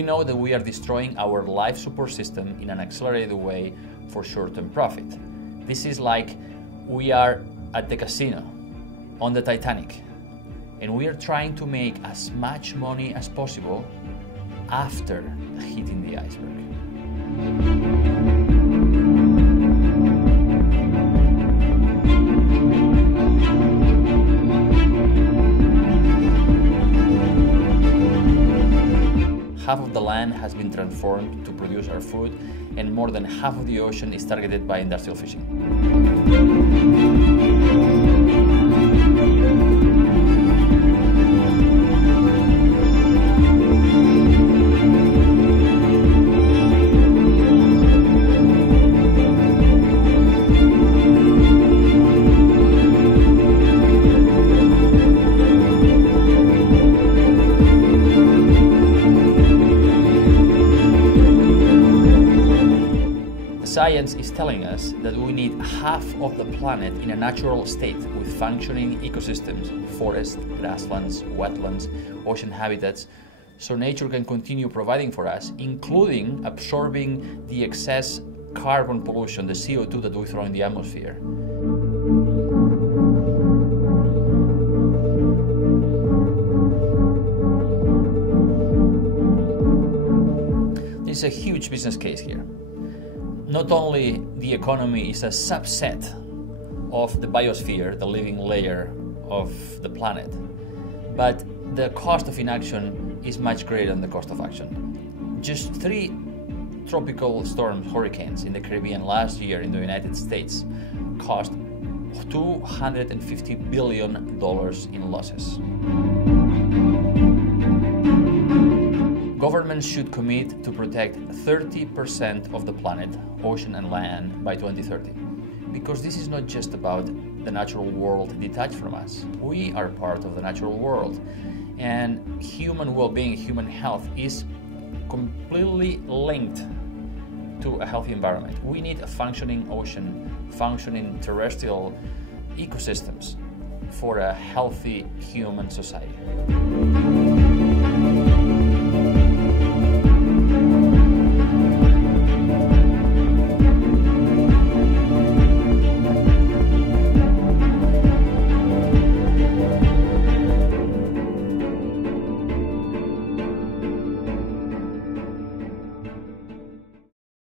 We know that we are destroying our life support system in an accelerated way for short-term profit. This is like we are at the casino on the Titanic, and we are trying to make as much money as possible after hitting the iceberg. Half of the land has been transformed to produce our food, and more than half of the ocean is targeted by industrial fishing. Science is telling us that we need half of the planet in a natural state with functioning ecosystems, forests, grasslands, wetlands, ocean habitats, so nature can continue providing for us, including absorbing the excess carbon pollution, the CO2 that we throw in the atmosphere. There's a huge business case here. Not only the economy is a subset of the biosphere, the living layer of the planet, but the cost of inaction is much greater than the cost of action. Just 3 tropical storms, hurricanes in the Caribbean last year in the United States cost $250 billion in losses. Governments should commit to protect 30% of the planet, ocean and land, by 2030. Because this is not just about the natural world detached from us. We are part of the natural world. And human well-being, human health is completely linked to a healthy environment. We need a functioning ocean, functioning terrestrial ecosystems for a healthy human society.